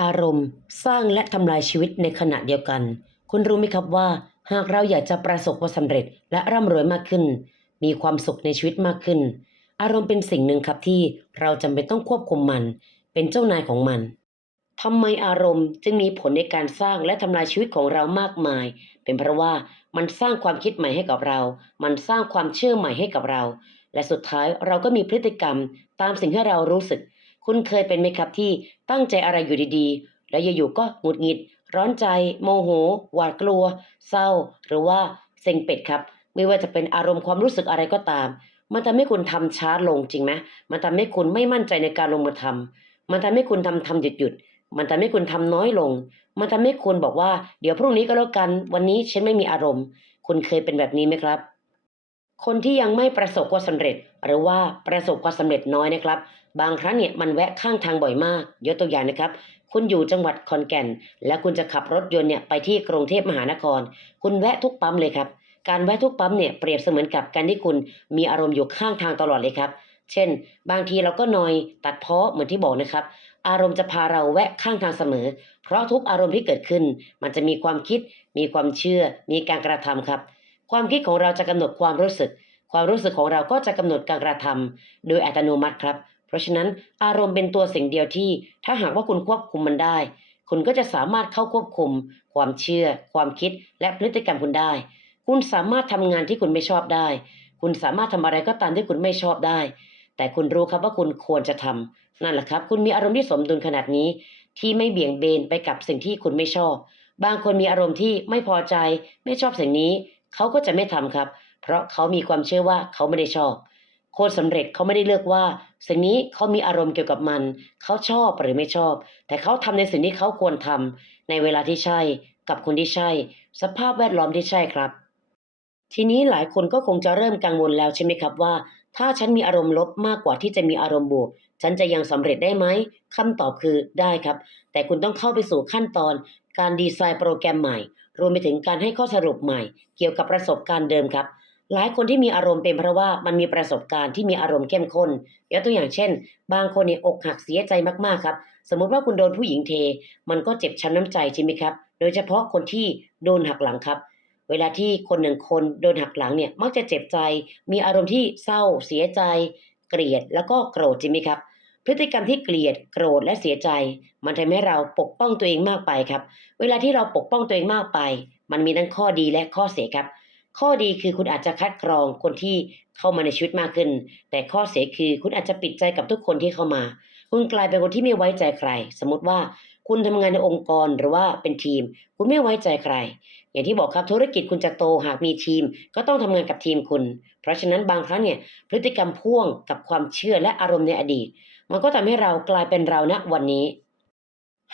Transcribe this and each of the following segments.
อารมณ์ สร้างและทำลายชีวิตในขณะเดียวกัน คุณรู้ไหมครับว่า หากเราอยากจะประสบความสำเร็จและร่ำรวยมากขึ้น มีความสุขในชีวิตมากขึ้น อารมณ์เป็นสิ่งหนึ่งครับที่เราจำเป็นต้องควบคุมมัน เป็นเจ้านายของมันทำไมอารมณ์จึงมีผลในการสร้างและทำลายชีวิตของเรามากมาย เป็นเพราะว่ามันสร้างความคิดใหม่ให้กับเรา มันสร้างความเชื่อใหม่ให้กับเรา และสุดท้ายเราก็มีพฤติกรรมตามสิ่งที่เรารู้สึก คุณเคยเป็นไหมครับที่ตั้งใจอะไรอยู่ดีๆ แล้วอยู่ๆก็หงุดหงิด ร้อนใจ โมโห หวาดกลัว เศร้า หรือว่าเซ็งเป็ดครับ ไม่ว่าจะเป็นอารมณ์ความรู้สึกอะไรก็ตาม มันทำให้คุณทำช้าลงจริงไหมมันทำให้คุณไม่มั่นใจในการลงมือทำมันทำให้คุณทำทำหยุดหยุดมันทำให้คุณทำน้อยลง มันทำให้คุณบอกว่า เดี๋ยวพรุ่งนี้ก็แล้วกัน วันนี้ฉันไม่มีอารมณ์ คุณเคยเป็นแบบนี้ไหมครับ คนที่ยังไม่ประสบความสำเร็จ หรือว่าประสบความสำเร็จน้อยนะครับ บางครั้งเนี่ยมันแวะข้างทางบ่อยมาก ยกตัวอย่างนะครับ คุณอยู่จังหวัดขอนแก่น และคุณจะขับรถยนต์เนี่ยไปที่กรุงเทพมหานคร คุณแวะทุกปั๊มเลยครับ การแวะทุกปั๊มเนี่ยเปรียบเสมือนกับการที่คุณมีอารมณ์อยู่ข้างทางตลอดเลยครับ เช่น บางทีเราก็นอยตัดเพ้อเหมือนที่บอกนะครับ อารมณ์จะพาเราแวะข้างทางเสมอ เพราะทุกอารมณ์ที่เกิดขึ้น มันจะมีความคิด มีความเชื่อ มีการกระทำครับ ความคิดของเราจะกำหนดความรู้สึกความรู้สึกของเราก็จะกำหนดการกระทำโดยอัตโนมัติครับเราะฉะนั้นอารมณ์เป็นตัวสิ่งเดียวที่ ถ้าหากว่าคุณควบคุมมันได้ คุณก็จะสามารถเข้าควบคุม ความเชื่อ ความคิด และพฤติกรรมคุณได้ คุณสามารถทำงานที่คุณไม่ชอบได้ คุณสามารถทำอะไรก็ตามที่คุณไม่ชอบได้ แต่คุณรู้ครับว่าคุณควรจะทำนั่นแหละครับ คุณมีอารมณ์ที่สมดุลขนาดนี้ ที่ไม่เบี่ยงเบนไปกับสิ่งที่คุณไม่ชอบ บางคนมีอารมณ์ที่ไม่พอใจ ไม่ชอบสิ่งนี้ เขาก็จะไม่ทำครับ เพราะเขามีความเชื่อว่าเขาไม่ได้ชอบ โคนสำเร็จเขาไม่ได้เลือกว่า สิ่งนี้เขามีอารมณ์เกี่ยวกับมัน เขาชอบหรือไม่ชอบ แต่เขาทำในสิ่งที่เขาควรทำในเวลาที่ใช่ กับคนที่ใช่ สภาพแวดล้อมที่ใช่ครับ ทีนี้หลายคนก็คงจะเริ่มกังวลแล้วใช่ไหมครับว่า ถ้าฉันมีอารมณ์ลบมากกว่าที่จะมีอารมณ์บวก ฉันจะยังสำเร็จได้ไหมคำตอบคือได้ครับ แต่คุณต้องเข้าไปสู่ขั้นตอน การดีไซน์โปรแกรมใหม่ รวมไปถึงการให้ข้อสรุปใหม่ เกี่ยวกับประสบการณ์เดิมครับ หลายคนที่มีอารมณ์เป็นเพราะว่ามันมีประสบการณ์ที่มีอารมณ์เข้มข้นยกตัวอย่างเช่น บางคนเนี่ยอกหักเสียใจมากๆครับ สมมุติว่าคุณโดนผู้หญิงเท มันก็เจ็บช้ำน้ำใจใช่ไหมครับ โดยเฉพาะคนที่โดนหักหลังครับ เวลาที่คนหนึ่งคนโดนหักหลังเนี่ยมักจะเจ็บใจ มีอารมณ์ที่เศร้า เสียใจ เกลียดแล้วก็โกรธใช่ไหมครับพฤติกรรมที่เกลียดโกรธและเสียใจ มันทำให้เราปกป้องตัวเองมากไปครับ เวลาที่เราปกป้องตัวเองมากไป มันมีทั้งข้อดีและข้อเสียครับ ข้อดีคือคุณอาจจะคัดกรองคนที่เข้ามาในชีวิตมากขึ้น แต่ข้อเสียคือคุณอาจจะปิดใจกับทุกคนที่เข้ามา คุณกลายเป็นคนที่ไม่ไว้ใจใคร สมมติว่าคุณทำงานในองค์กรหรือว่าเป็นทีม คุณไม่ไว้ใจใคร อย่างที่บอกครับธุรกิจคุณจะโตหากมีทีม ก็ต้องทำงานกับทีมคุณ เพราะฉะนั้นบางครั้งเนี่ยพฤติกรรมพ่วงกับความเชื่อและอารมณ์ในอดีต มันก็ทำให้เรากลายเป็นเราณวันนี้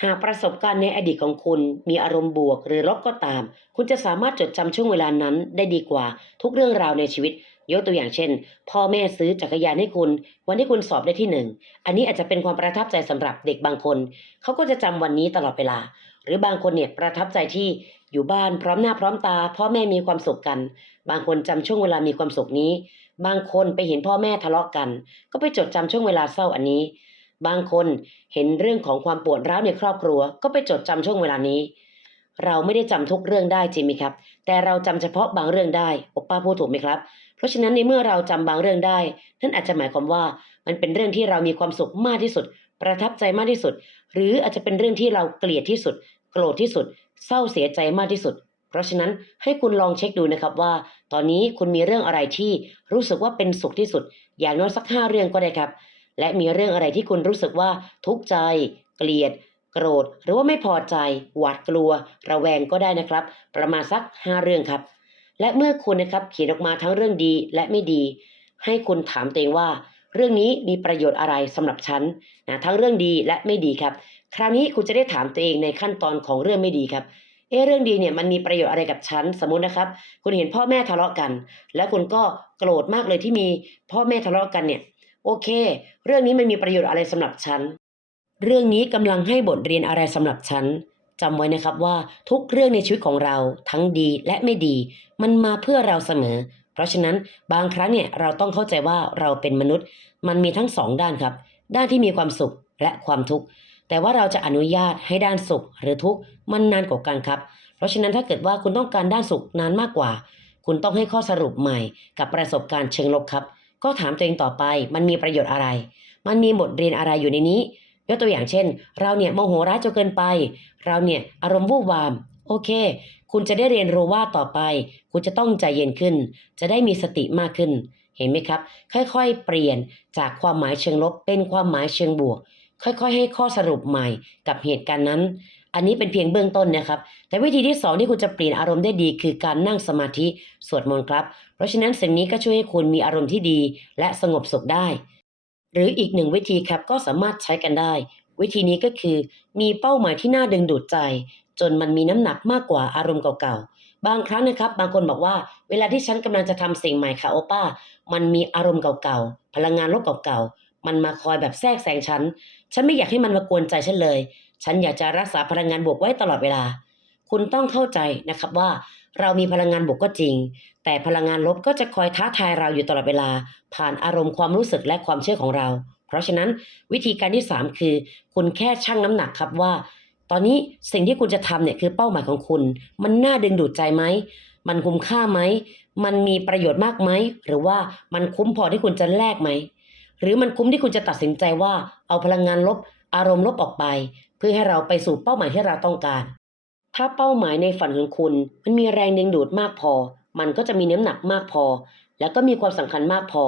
หากประสบการณ์ในอดีตของคุณมีอารมณ์บวกหรือลบก็ตาม คุณจะสามารถจดจำช่วงเวลานั้นได้ดีกว่าทุกเรื่องราวในชีวิต ยกตัวอย่างเช่น พ่อแม่ซื้อจักรยานให้คุณ วันที่คุณสอบได้ที่หนึ่ง อันนี้อาจจะเป็นความประทับใจสำหรับเด็กบางคน เขาก็จะจำวันนี้ตลอดเวลา หรือบางคนเนี่ยประทับใจที่อยู่บ้านพร้อมหน้าพร้อมตา พ่อแม่มีความสุขกัน บางคนจำช่วงเวลามีความสุขนี้ บางคนไปเห็นพ่อแม่ทะเลาะกัน ก็ไปจดจำช่วงเวลาเศร้าอันนี้ บางคนเห็นเรื่องของความปวดร้าวในครอบครัว ก็ไปจดจำช่วงเวลานี้ เราไม่ได้จำทุกเรื่องได้จริงไหมครับ แต่เราจำเฉพาะบางเรื่องได้โอป้าพูดถูกไหมครับ เพราะฉะนั้นในเมื่อเราจำบางเรื่องได้ นั่นอาจจะหมายความว่ามันเป็นเรื่องที่เรามีความสุขมากที่สุด ประทับใจมากที่สุด หรืออาจจะเป็นเรื่องที่เราเกลียดที่สุด โกรธที่สุด เศร้าเสียใจมากที่สุด เพราะฉะนั้นให้คุณลองเช็คดูนะครับว่า ตอนนี้คุณมีเรื่องอะไรที่รู้สึกว่าเป็นสุขที่สุด อย่างน้อยสักห้าเรื่องก็ได้ครับ และมีเรื่องอะไรที่คุณรู้สึกว่าทุกข์ใจ เกลียด โกรธ หรือว่าไม่พอใจ หวาดกลัว ระแวงก็ได้นะครับ ประมาณสักห้าเรื่องครับ และเมื่อคุณนะครับเขียนออกมาทั้งเรื่องดีและไม่ดี ให้คุณถามตัวเองว่า เรื่องนี้มีประโยชน์อะไรสำหรับฉันนะทั้งเรื่องดีและไม่ดีครับ คราวนี้คุณจะได้ถามตัวเองในขั้นตอนของเรื่องไม่ดีครับเอะเรื่องดีเนี่ยมันมีประโยชน์อะไรกับฉันสมมุตินะครับ คุณเห็นพ่อแม่ทะเลาะกัน แล้วคุณก็โกรธมากเลยที่มีพ่อแม่ทะเลาะกันเนี่ย โอเค เรื่องนี้มันมีประโยชน์อะไรสำหรับฉัน เรื่องนี้กำลังให้บทเรียนอะไรสำหรับฉันจำไว้นะครับว่าทุกเรื่องในชีวิตของเราทั้งดีและไม่ดี มันมาเพื่อเราเสมอ เพราะฉะนั้นบางครั้งเนี่ยเราต้องเข้าใจว่าเราเป็นมนุษย์ มันมีทั้งสองด้านครับ ด้านที่มีความสุขและความทุกข์แต่ว่าเราจะอนุญาตให้ด้านสุขหรือทุกข์มันนานกว่ากันครับ เพราะฉะนั้นถ้าเกิดว่าคุณต้องการด้านสุขนานมากกว่า คุณต้องให้ข้อสรุปใหม่กับประสบการณ์เชิงลบครับ ก็ถามตัวเองต่อไป มันมีประโยชน์อะไร มันมีบทเรียนอะไรอยู่ในนี้ ยกตัวอย่างเช่น เราเนี่ยโมโหร้ายจนเกินไป เราเนี่ยอารมณ์วูบวาม โอเค คุณจะได้เรียนรู้ว่าต่อไป คุณจะต้องใจเย็นขึ้น จะได้มีสติมากขึ้น เห็นไหมครับ ค่อยๆ เปลี่ยนจากความหมายเชิงลบเป็นความหมายเชิงบวก ค่อยๆ ให้ข้อสรุปใหม่กับเหตุการณ์นั้น อันนี้เป็นเพียงเบื้องต้นนะครับ แต่วิธีที่สองที่คุณจะเปลี่ยนอารมณ์ได้ดี คือการนั่งสมาธิสวดมนต์ครับ เพราะฉะนั้นสิ่งนี้ก็ช่วยให้คุณมีอารมณ์ที่ดี และสงบสุขได้ หรืออีกหนึ่งวิธีครับก็สามารถใช้กันได้ วิธีนี้ก็คือ มีเป้าหมายที่น่าดึงดูดใจ จนมันมีน้ำหนักมากกว่าอารมณ์เก่าๆ บางครั้งนะครับบางคนบอกว่า เวลาที่ฉันกำลังจะทำสิ่งใหม่ค่ะโอป้า มันมีอารมณ์เก่าๆพลังงานลบเก่าๆ มันมาคอยแบบแทรกแซงฉัน ฉันไม่อยากให้มันมากวนใจฉันเลย ฉันอยากจะรักษาพลังงานบวกไว้ตลอดเวลา คุณต้องเข้าใจนะครับว่า เรามีพลังงานบวกก็จริง แต่พลังงานลบก็จะคอยท้าทายเราอยู่ตลอดเวลา ผ่านอารมณ์ความรู้สึกและความเชื่อของเรา เพราะฉะนั้นวิธีการที่ 3 คือ คุณแค่ชั่งน้ำหนักครับว่า ตอนนี้สิ่งที่คุณจะทำเนี่ยคือเป้าหมายของคุณ มันน่าดึงดูดใจไหมมันคุ้มค่าไหม มันมีประโยชน์มากไหม หรือว่ามันคุ้มพอที่คุณจะแลกไหม หรือมันคุ้มที่คุณจะตัดสินใจว่าเอาพลังงานลบ อารมณ์ลบออกไป เพื่อให้เราไปสู่เป้าหมายที่เราต้องการ ถ้าเป้าหมายในฝันของคุณมันมีแรงดึงดูดมากพอ มันก็จะมีน้ำหนักมากพอ แล้วก็มีความสำคัญมากพอ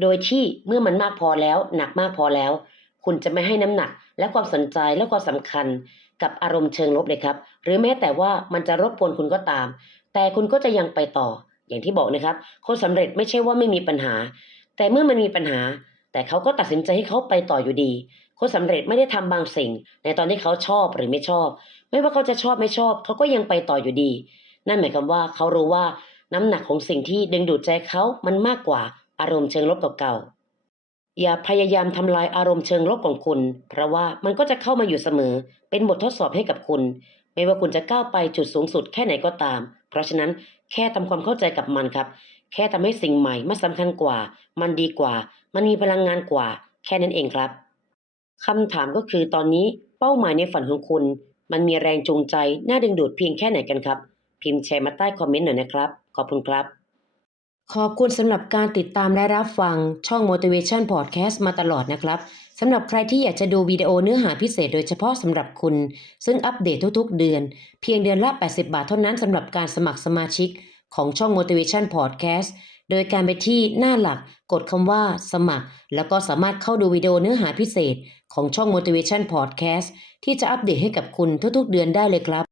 โดยที่เมื่อมันมากพอแล้ว หนักมากพอแล้ว คุณจะไม่ให้น้ำหนักและความสนใจและความสำคัญ กับอารมณ์เชิงลบเลยครับ หรือแม้แต่ว่ามันจะรบกวนคุณก็ตาม แต่คุณก็จะยังไปต่อ อย่างที่บอกนะครับ คนสำเร็จไม่ใช่ว่าไม่มีปัญหา แต่เมื่อมันมีปัญหา แต่เขาก็ตัดสินใจให้เขาไปต่ออยู่ดีคนสำเร็จไม่ได้ทำบางสิ่ง ในตอนที่เขาชอบหรือไม่ชอบ ไม่ว่าเขาจะชอบไม่ชอบ เขาก็ยังไปต่ออยู่ดี นั่นหมายความว่าเขารู้ว่าน้ำหนักของสิ่งที่ดึงดูดใจเขามันมากกว่าอารมณ์เชิงลบเก่าๆอย่าพยายามทำลายอารมณ์เชิงลบของคุณ เพราะว่ามันก็จะเข้ามาอยู่เสมอ เป็นบททดสอบให้กับคุณ ไม่ว่าคุณจะก้าวไปจุดสูงสุดแค่ไหนก็ตาม เพราะฉะนั้นแค่ทำความเข้าใจกับมันครับ แค่ทำให้สิ่งใหม่มันสำคัญกว่า มันดีกว่า มันมีพลังงานกว่า แค่นั้นเองครับคำถามก็คือตอนนี้เป้าหมายในฝันของคุณ มันมีแรงจูงใจ น่าดึงดูดเพียงแค่ไหนกันครับ พิมพ์แชร์มาใต้คอมเมนต์หน่อยนะครับ ขอบคุณครับ ขอบคุณสำหรับการติดตามและรับฟังช่อง Motivation Podcast มาตลอดนะครับสำหรับใครที่อยากจะดูวิดีโอเนื้อหาพิเศษโดยเฉพาะสำหรับคุณ ซึ่งอัปเดตทุกๆ เดือน เพียงเดือนละ 80 บาทเท่านั้นสำหรับการสมัครสมาชิก ของช่อง Motivation Podcast โดยการไปที่หน้าหลักกดคำว่าสมัคร แล้วก็สามารถเข้าดูวิดีโอเนื้อหาพิเศษของช่อง Motivation Podcast ที่จะอัปเดตให้กับคุณทุกๆเดือนได้เลยครับ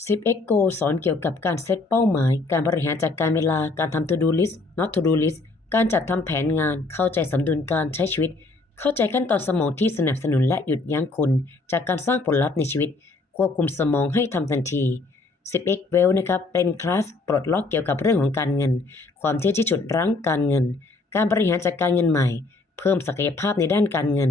10x Go สอนเกี่ยวกับการเซตเป้าหมาย การบริหารจัดการเวลา การทำ to do list not to do list การจัดทำแผนงาน เข้าใจสมดุลการใช้ชีวิต เข้าใจขั้นตอนสมองที่สนับสนุนและหยุดยั้งคุณ จากการสร้างผลลัพธ์ในชีวิต ควบคุมสมองให้ทำทันที 10x Well นะครับ เป็นคลาสปลดล็อกเกี่ยวกับเรื่องของการเงิน ความเชื่อที่ฉุดรั้งการเงิน การบริหารจัดการเงินใหม่ เพิ่มศักยภาพในด้านการเงิน